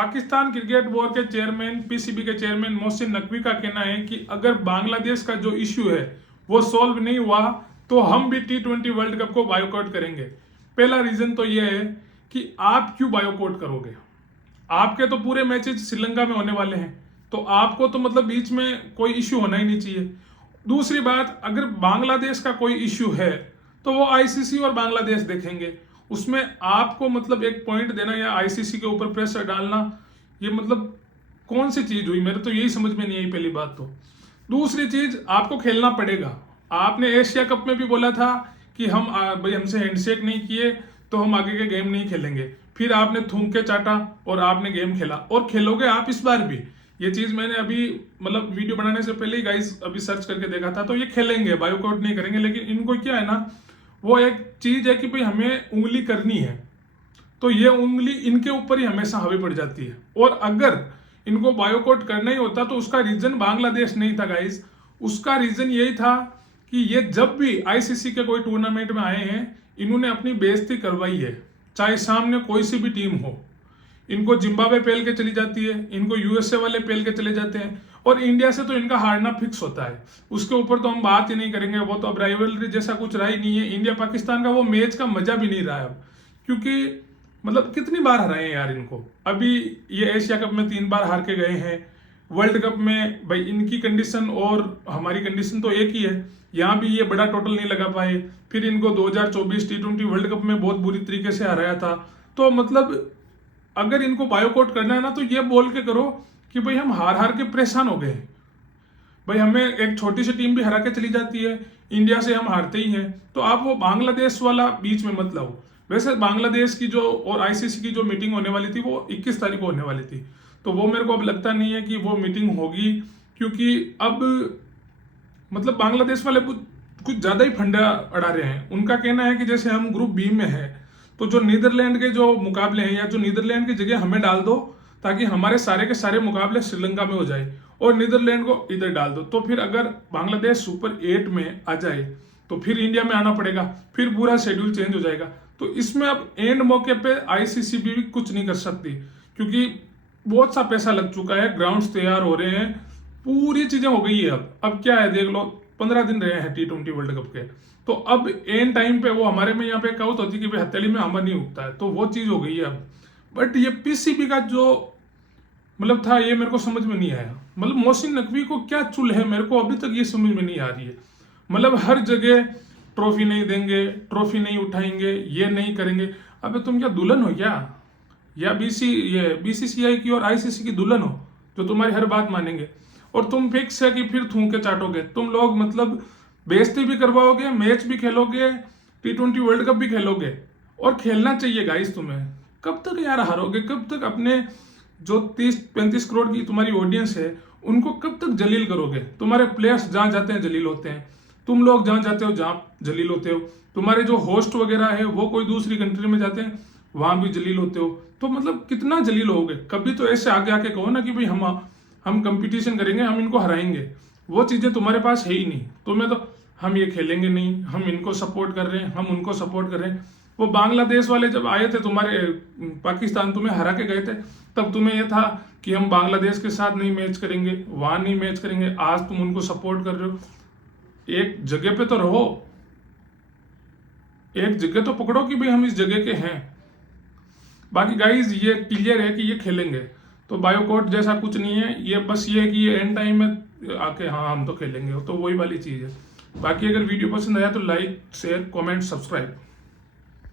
Pakistan cricket board के chairman PCB के chairman Mohsin Naqvi का कहना है कि अगर बांग्लादेश का जो इश्यू है वो सॉल्व नहीं हुआ तो हम भी T20 वर्ल्ड कप को बायकॉट करेंगे। पहला रीजन तो ये है कि आप क्यों बायकॉट करोगे, आपके तो पूरे मैचेस श्रीलंका में होने वाले हैं, तो आपको तो मतलब बीच में कोई इश्यू होना ही नहीं चाहिए। दूसरी बात, अगर बांग्लादेश का कोई इश्यू है तो वो आईसीसी और बांग्लादेश देखेंगे, उसमें आपको मतलब एक पॉइंट देना या आईसीसी के ऊपर प्रेशर डालना, ये मतलब कौन सी चीज हुई, मेरे तो यही समझ में नहीं आई पहली बात तो। दूसरी चीज, आपको खेलना पड़ेगा। आपने एशिया कप में भी बोला था कि हम भाई हमसे हैंडशेक नहीं किए तो हम आगे के गेम नहीं खेलेंगे, फिर आपने थूक के चाटा और आपने गेम खेला और खेलोगे आप इस बार भी। ये चीज मैंने अभी मतलब वीडियो बनाने से पहले ही गाइस अभी सर्च करके देखा था, तो ये खेलेंगे, बायकॉट नहीं करेंगे। लेकिन इनको क्या है ना, वो एक चीज है कि भाई हमें उंगली करनी है, तो ये उंगली इनके ऊपर ही हमेशा हावी पड़ जाती है। और अगर इनको बायकॉट करना ही होता तो उसका रीजन बांग्लादेश नहीं था गाइस, उसका रीजन यही था कि ये जब भी आईसीसी के कोई टूर्नामेंट में आए हैं इन्होंने अपनी बेइज्जती करवाई है, चाहे सामने कोई सी भी टीम हो। इनको जिम्बाब्वे पेल के चली जाती है, इनको यूएसए वाले पेल के चले जाते हैं, और इंडिया से तो इनका हारना फिक्स होता है, उसके ऊपर तो हम बात ही नहीं करेंगे। वो तो अब राइवलरी जैसा कुछ रहा ही नहीं है। इंडिया पाकिस्तान का वो मैच का मजा भी नहीं रहा है अब, क्योंकि मतलब कितनी बार हराए हैं यार इनको। अभी ये एशिया कप में 3 बार हार के गए हैं, वर्ल्ड कप में भाई इनकी कंडीशन और हमारी कंडीशन तो एक ही है, यहाँ भी ये बड़ा टोटल नहीं लगा पाए। फिर इनको 2024 T20 वर्ल्ड कप में बहुत बुरी तरीके से हराया था। तो मतलब अगर इनको बायकॉट करना है ना तो ये बोल के करो कि भाई हम हार हार के परेशान हो गए, भाई हमें एक छोटी सी टीम भी हरा के चली जाती है, इंडिया से हम हारते ही हैं, तो आप वो बांग्लादेश वाला बीच में मत लाओ। वैसे बांग्लादेश की जो और आईसीसी की जो मीटिंग होने वाली थी वो 21 तारीख को होने वाली थी, तो वो मेरे को अब लगता नहीं है कि वो मीटिंग होगी, क्योंकि अब मतलब बांग्लादेश वाले कुछ ज्यादा ही फंडा अड़ा रहे हैं। उनका कहना है कि जैसे हम ग्रुप बी में है तो जो नीदरलैंड के जो मुकाबले हैं या जो नीदरलैंड की जगह हमें डाल दो, ताकि हमारे सारे के सारे मुकाबले श्रीलंका में हो जाए और नीदरलैंड को इधर डाल दो। तो फिर अगर बांग्लादेश सुपर 8 में आ जाए तो फिर इंडिया में आना पड़ेगा, फिर पूरा शेड्यूल चेंज हो जाएगा। तो इसमें अब एंड मौके पे आईसीसी भी कुछ नहीं कर सकती, क्योंकि बहुत सा पैसा लग चुका है, ग्राउंड्स तैयार हो रहे हैं, पूरी चीजें हो गई है। अब क्या है, देख लो 15 दिन रहे हैं T20 वर्ल्ड कप के, तो अब एंड टाइम पे वो हमारे में यहाँ पे कहावत होती है कि भाई हथेली में आंबा नहीं उगता है, तो वो चीज हो गई है अब। बट ये पीसीबी का जो मतलब था ये मेरे को समझ में नहीं आया। मतलब मोहसिन नकवी को क्या चुल है, मेरे को अभी तक ये समझ में नहीं आ रही है। मतलब हर जगह ट्रॉफी नहीं देंगे, ट्रॉफी नहीं उठाएंगे, ये नहीं करेंगे। अबे तुम क्या दुल्हन हो क्या, या बीसीसीआई की और आईसीसी की दुल्हन हो जो तुम्हारी हर बात मानेंगे? और तुम फिक्स है कि फिर थूक के चाटोगे तुम लोग, मतलब बेइज्जती भी करवाओगे, मैच भी खेलोगे, T20 वर्ल्ड कप भी खेलोगे। और खेलना चाहिए गाइस तुम्हें। कब तक यार हारोगे, कब तक अपने जो 30-35 करोड़ की तुम्हारी ऑडियंस है उनको कब तक जलील करोगे? तुम्हारे प्लेयर्स जहां जाते हैं जलील होते हैं, तुम लोग जहां जाते हो जहां जलील होते हो, तुम्हारे जो होस्ट वगैरह है वो कोई दूसरी कंट्री में जाते हैं वहां भी जलील होते हो। तो मतलब कितना जलील होगे? कभी तो ऐसे आगे आके कहो ना कि भाई हम कंपटीशन करेंगे, हम इनको हराएंगे। वो चीजें तुम्हारे पास है ही नहीं। तुम्हें तो हम ये खेलेंगे नहीं, हम इनको सपोर्ट कर रहे हैं, हम उनको सपोर्ट कर रहे हैं। वो बांग्लादेश वाले जब आए थे तुम्हारे पाकिस्तान तुम्हें हरा के गए थे, तब तुम्हें यह था कि हम बांग्लादेश के साथ नहीं मैच करेंगे, वहां नहीं मैच करेंगे। आज तुम उनको सपोर्ट कर रहे हो। एक जगह पे तो रहो, एक जगह तो पकड़ो कि भाई हम इस जगह के हैं। बाकी गाइज ये क्लियर है कि ये खेलेंगे, तो बायोकॉट जैसा कुछ नहीं है। ये बस ये है कि ये एंड टाइम में आके हाँ हम तो खेलेंगे, तो वही वाली चीज है। बाकी अगर वीडियो पसंद आया तो लाइक, शेयर, कमेंट, सब्सक्राइब।